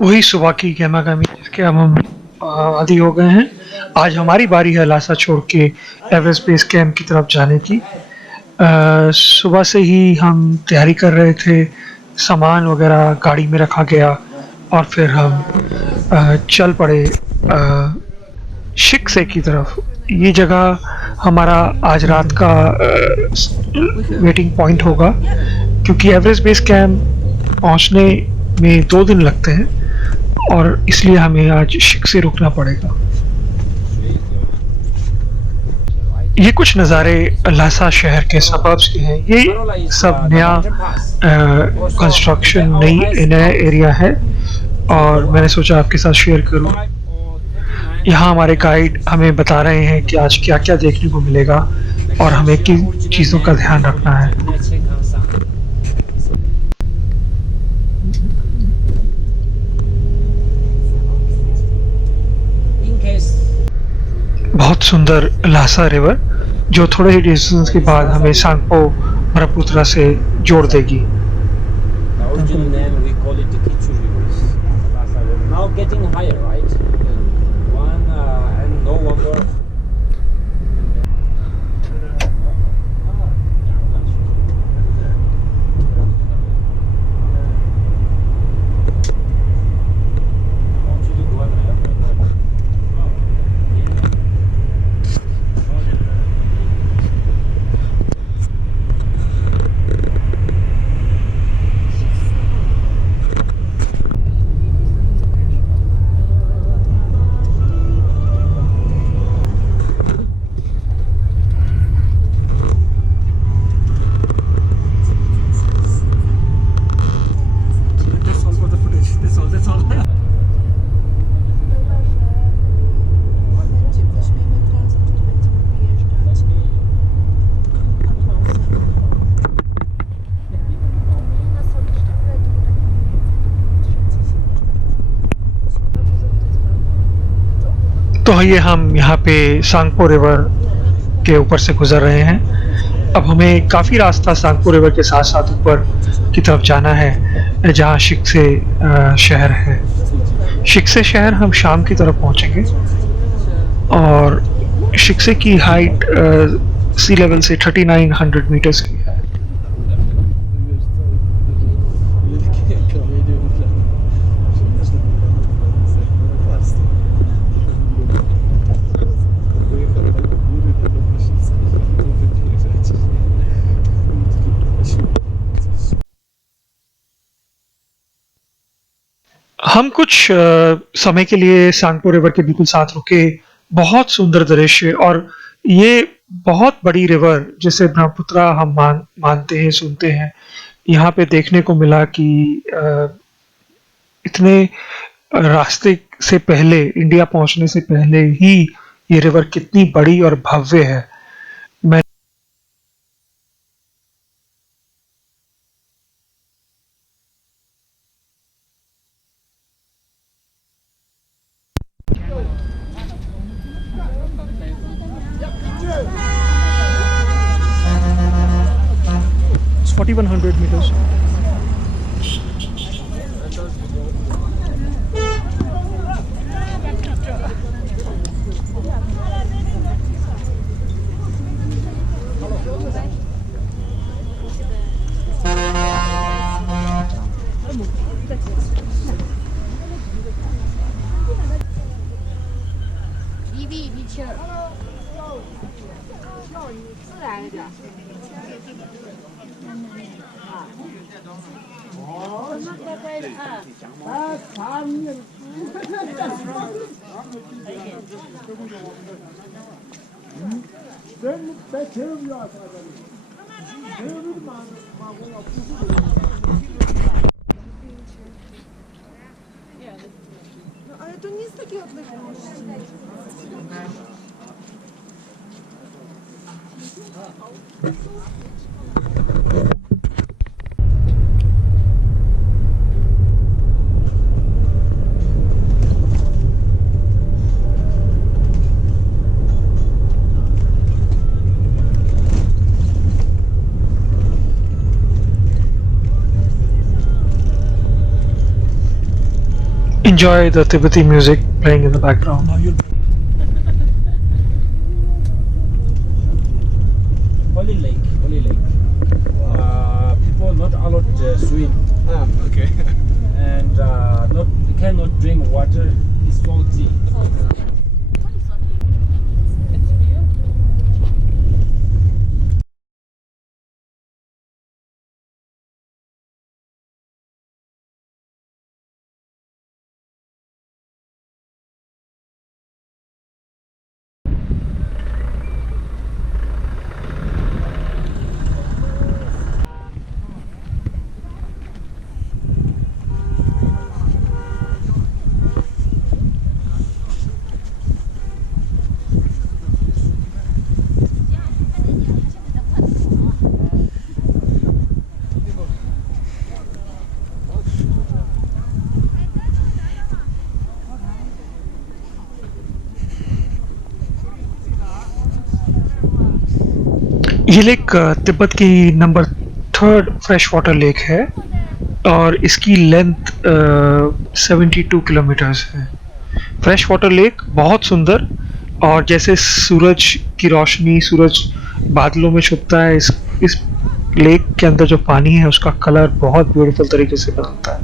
वही सुबह की गहमा-गहमी जिसके अब हम आदी हो गए हैं। आज हमारी बारी है लासा छोड़ के एवरेस्ट बेस कैंप की तरफ जाने की। सुबह से ही हम तैयारी कर रहे थे, सामान वगैरह गाड़ी में रखा गया और फिर हम चल पड़े शिखसे की तरफ। ये जगह हमारा आज रात का वेटिंग पॉइंट होगा क्योंकि एवरेस्ट बेस कैंप पहुंचने में 2 दिन लगते हैं और इसलिए हमें आज शिखसे रुकना पड़ेगा। ये कुछ नज़ारे लासा शहर के सबर्ब्स के हैं। ये सब नया कंस्ट्रक्शन नया एरिया है और मैंने सोचा आपके साथ शेयर करूं। यहाँ हमारे गाइड हमें बता रहे हैं कि आज क्या-क्या देखने को मिलेगा और हमें किन चीज़ों का ध्यान रखना है। बहुत सुंदर लासा रिवर जो थोड़े ही डिस्टेंस के बाद हमें सांगपो ब्रह्मपुत्र से जोड़ देगी। तो ये हम यहाँ पे सांगपो रिवर के ऊपर से गुजर रहे हैं। अब हमें काफ़ी रास्ता सांगपो रिवर के साथ साथ ऊपर की तरफ जाना है जहाँ शिखसे शहर है। शिखसे शहर हम शाम की तरफ पहुँचेंगे और शिखसे की हाइट सी लेवल से 3900 मीटर्स की है। हम कुछ समय के लिए सांगपो रिवर के बिल्कुल साथ रुके। बहुत सुंदर दृश्य और ये बहुत बड़ी रिवर जिसे ब्रह्मपुत्र हम मानते हैं, सुनते हैं। यहाँ पे देखने को मिला कि इतने रास्ते से पहले इंडिया पहुंचने से पहले ही ये रिवर कितनी बड़ी और भव्य है। मैं It's 4100 meters. Ale to nie jest takie odległości. enjoy the Tibetan music playing in the background. Holy Lake, Holy Lake. People not allowed to swim. Okay. And not cannot drink water. It's salty. ये lake Tibet की number 3rd fresh water lake है और इसकी length 72 kilometres है। Fresh water lake बहुत सुंदर, और जैसे सूरज की रोशनी सूरज बादलों में छुपता है, इस लेक के अंदर जो पानी है उसका कलर बहुत ब्यूटीफुल तरीके से बदलता है।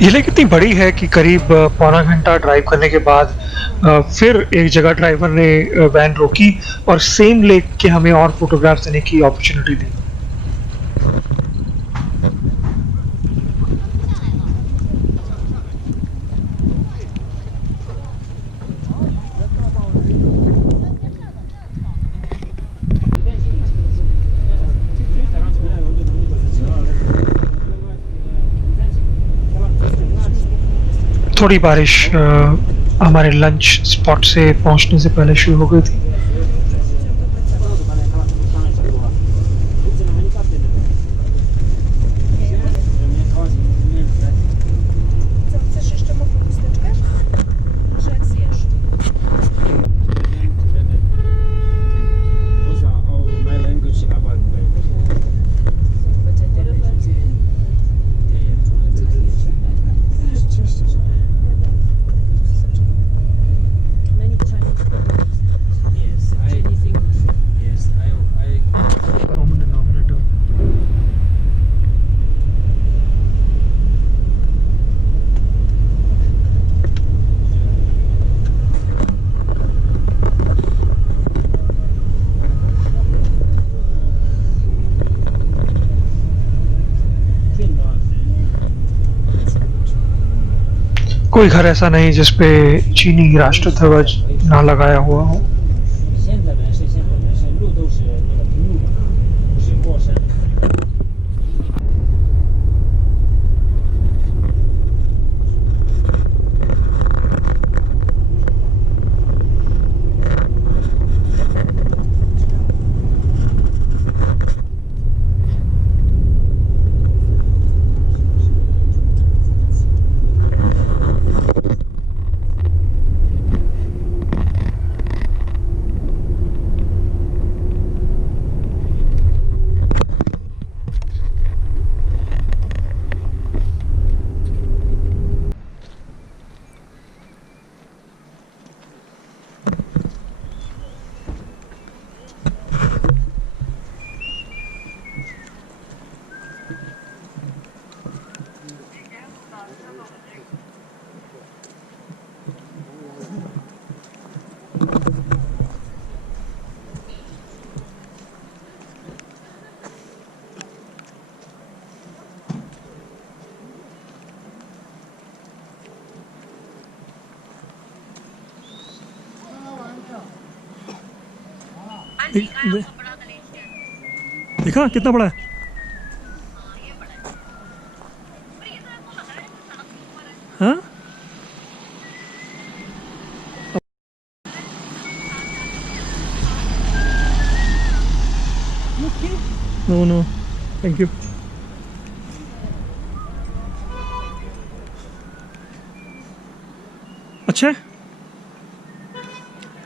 ये लेक इतनी बड़ी है कि करीब पौना घंटा ड्राइव करने के बाद फिर एक जगह ड्राइवर ने वैन रोकी और सेम लेक के हमें और फोटोग्राफ्स लेने की अपॉर्चुनिटी दी। थोड़ी बारिश हमारे लंच स्पॉट से पहुंचने से पहले शुरू हो गई थी। Chcesz jeszcze mokrą chusteczkę? Że jak zjesz? Those are all my language about Yes, I Common denominator. think कोई घर ऐसा नहीं जिसपे चीनी राष्ट्र ध्वज ना लगाया हुआ हो। 现在呢是路都是那个平路，不是过山。देखा कितना बड़ा है? हाँ? No no, thank you. अच्छा है?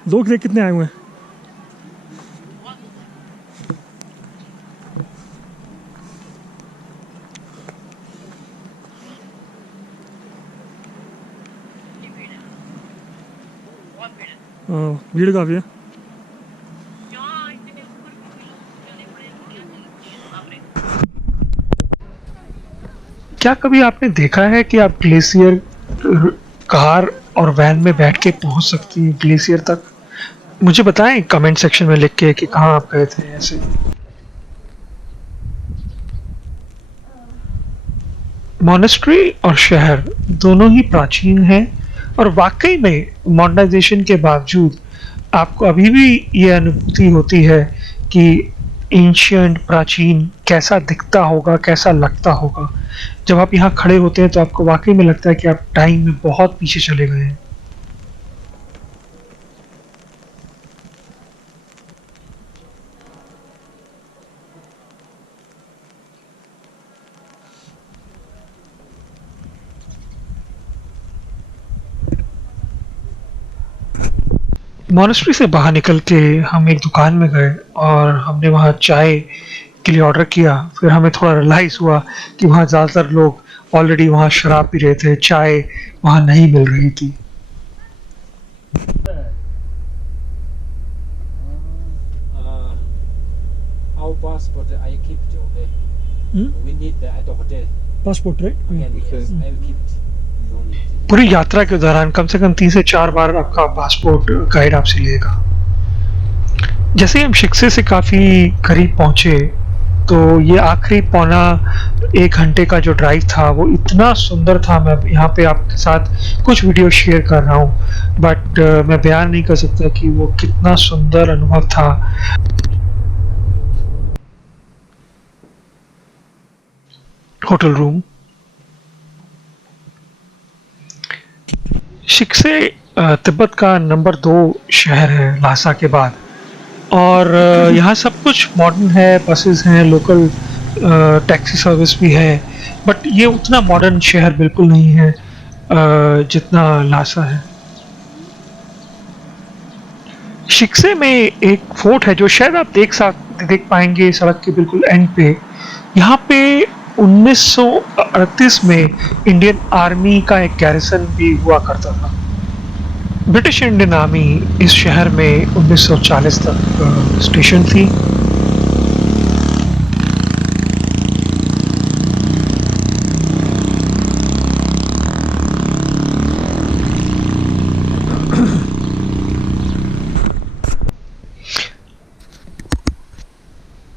लोग देख कितने आए हुए हैं? भीड़ काफ़ी है। क्या कभी आपने देखा है कि आप ग्लेशियर कार और वैन में बैठ के पहुंच सकती हैं ग्लेशियर तक? मुझे बताएं कमेंट सेक्शन में लिख के कि कहाँ आप गए थे ऐसे। मॉनेस्ट्री और शहर दोनों ही प्राचीन हैं और वाकई में मॉडर्नाइजेशन के बावजूद आपको अभी भी ये अनुभूति होती है कि एंशियंट प्राचीन कैसा दिखता होगा, कैसा लगता होगा। जब आप यहाँ खड़े होते हैं तो आपको वाकई में लगता है कि आप टाइम में बहुत पीछे चले गए हैं। मॉनेस्ट्री से बाहर निकल के हम एक दुकान में गए और हमने वहाँ चाय के लिए ऑर्डर किया। फिर हमें थोड़ा रियलाइज़ हुआ कि वहाँ ज़्यादातर लोग ऑलरेडी वहाँ शराब पी रहे थे, चाय वहाँ नहीं मिल रही थी। Our passport I kept, okay. We need at the hotel. Passport right? Yes, I will keep. No need. पूरी यात्रा के दौरान कम से कम 3 से 4 बार आपका पासपोर्ट गाइड आपसे लेगा। जैसे ही हम शिक्से से काफ़ी करीब पहुँचे तो ये आखिरी पौना 1 घंटे का जो ड्राइव था वो इतना सुंदर था। मैं यहाँ पे आपके साथ कुछ वीडियो शेयर कर रहा हूँ बट मैं बयान नहीं कर सकता कि वो कितना सुंदर अनुभव था। होटल रूम शिक्से तिब्बत का नंबर 2 शहर है लासा के बाद और यहाँ सब कुछ मॉडर्न है, बसेस हैं, लोकल टैक्सी सर्विस भी है बट ये उतना मॉडर्न शहर बिल्कुल नहीं है जितना लासा है। शिक्से में एक फोर्ट है जो शायद आप देख पाएंगे सड़क के बिल्कुल एंड पे। यहाँ पे 1938 में इंडियन आर्मी का एक गैरिसन भी हुआ करता था। ब्रिटिश इंडियन आर्मी इस शहर में 1940 तक स्टेशन थी।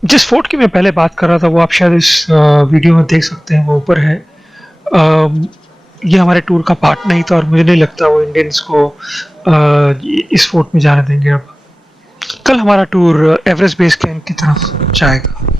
जिस फोर्ट की मैं पहले बात कर रहा था वो आप शायद इस वीडियो में देख सकते हैं, वो ऊपर है। ये हमारे टूर का पार्ट नहीं था और मुझे नहीं लगता वो इंडियंस को इस फोर्ट में जाने देंगे। अब कल हमारा टूर एवरेस्ट बेस कैंप की तरफ जाएगा।